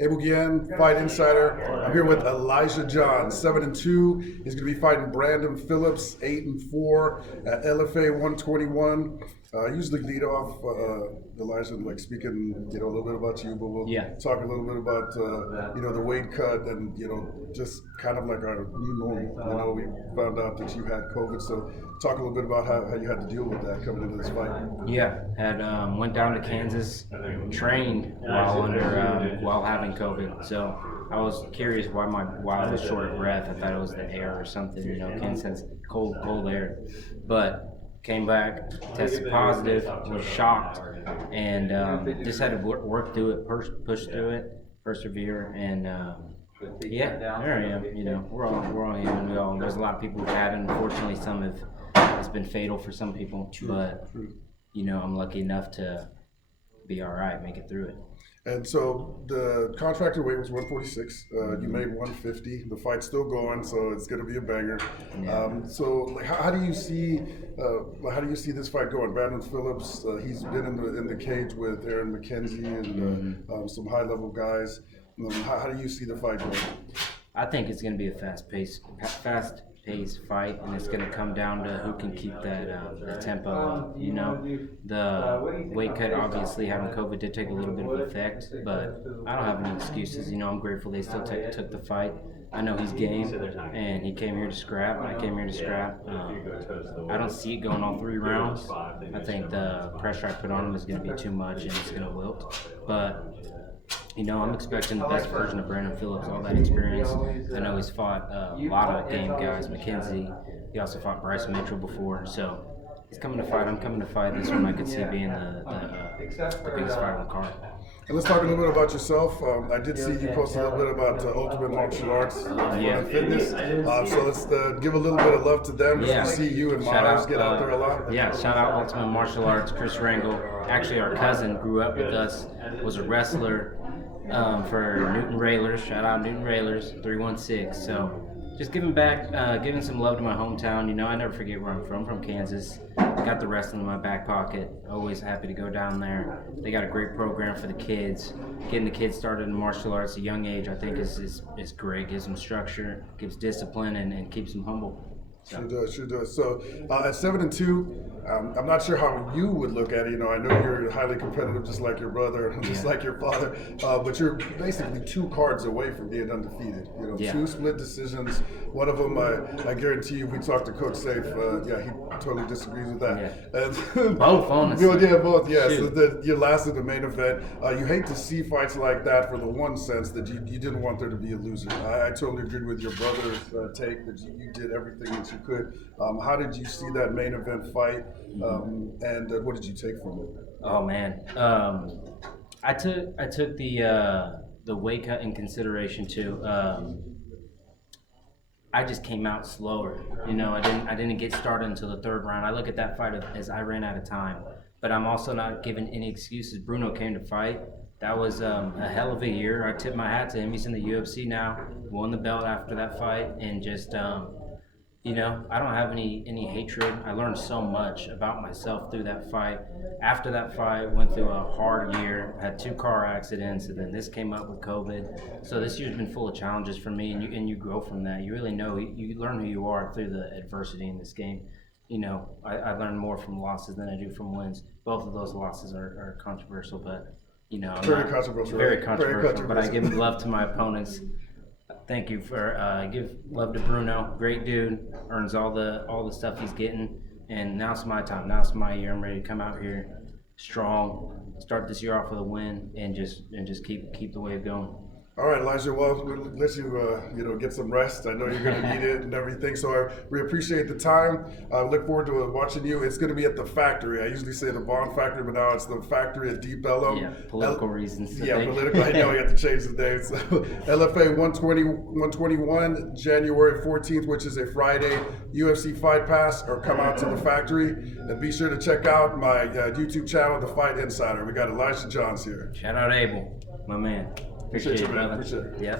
Abel Guillen, Fight Insider. I'm here with Elijah Johns, 7-2. He's going to be fighting Brandon Phillips, 8-4 at LFA 121. Usually lead off, Elijah, like speaking, a little bit about you, but we'll talk a little bit about, the weight cut and, just kind of like our new normal. We found out that you had COVID, so talk a little bit about how you had to deal with that coming into this fight. Yeah, went down to Kansas, trained while having COVID. So I was curious why I was short of breath. I thought it was the air or something. Kansas cold air, but came back, tested positive, was shocked, and just had to work through it, push through it, persevere, and there I am. We're all human. There's a lot of people who've had it. Unfortunately, it's been fatal for some people, but I'm lucky enough to be all right, make it through it. And so the contractor weight was 146. You made 150. The fight's still going, so it's going to be a banger. Yeah. So how do you see this fight going? Brandon Phillips, he's been in the cage with Aaron McKenzie and some high level guys. How do you see the fight going? I think it's going to be a fast-paced fight, and it's going to come down to who can keep that the tempo up. The weight cut, obviously having COVID did take a little bit of effect, but I don't have any excuses. I'm grateful they still took the fight. I know he's game, and he came here to scrap. I came here to scrap. I don't see it going all 3 rounds. I think the pressure I put on him is going to be too much, and it's going to wilt. But I'm expecting the best version of Brandon Phillips, all that experience. I know he's fought a lot of game guys, McKenzie. He also fought Bryce Mitchell before. So he's coming to fight. I'm coming to fight. This one I could see being the biggest fight on the card. And let's talk a little bit about yourself. I did see you post a little bit about Ultimate Martial Arts and Fitness. So let's give a little bit of love to them. We see you and Myers get out there a lot. Yeah, shout out Ultimate Martial Arts, Chris Rangel. Actually, our cousin grew up with us, was a wrestler for Newton Railers. Shout out Newton Railers, 316. So just giving back, giving some love to my hometown. I never forget where I'm from Kansas. Got the wrestling in my back pocket. Always happy to go down there. They got a great program for the kids. Getting the kids started in martial arts at a young age, I think is great. Gives them structure, gives discipline, and keeps them humble. Sure does. So at 7-2, I'm not sure how you would look at it. I know you're highly competitive, just like your brother, just like your father. But you're basically 2 cards away from being undefeated. 2 split decisions. One of them, I guarantee you, if we talk to Coach Safe, he totally disagrees with that. Yeah. And both, honestly. Both. Yeah. So that you lasted the main event. You hate to see fights like that for the one sense that you didn't want there to be a loser. I totally agree with your brother's take that you did everything that you could. How did you see that main event fight, and what did you take from it? Oh man, I took the weight cut in consideration too. I just came out slower. I didn't get started until the 3rd round. I look at that fight as I ran out of time, but I'm also not giving any excuses. Bruno came to fight. That was a hell of a year. I tip my hat to him. He's in the UFC now. Won the belt after that fight, and just I don't have any hatred. I learned so much about myself through that fight. After that fight, went through a hard year, had 2 car accidents, and then this came up with COVID. So this year's been full of challenges for me, and you grow from that. You really know, you learn who you are through the adversity in this game. I learned more from losses than I do from wins. Both of those losses are controversial, but Very controversial. But I give love to my opponents. Thank you for give love to Bruno. Great dude, earns all the stuff he's getting, and now it's my time. Now it's my year. I'm ready to come out here strong, start this year off with a win, and just keep the wave going. All right, Elijah. Well, we'll let you get some rest. I know you're going to need it and everything. So we appreciate the time. I look forward to watching you. It's going to be at the factory. I usually say the Bond Factory, but now it's the factory at Deep Ellum. Yeah, political reasons. Political. I know we have to change the name. So LFA 121, January 14th, which is a Friday. UFC Fight Pass, or come out to the factory. And be sure to check out my YouTube channel, The Fight Insider. We got Elijah Johns here. Shout out Abel, my man. Appreciate it, brother. Appreciate it. Yeah.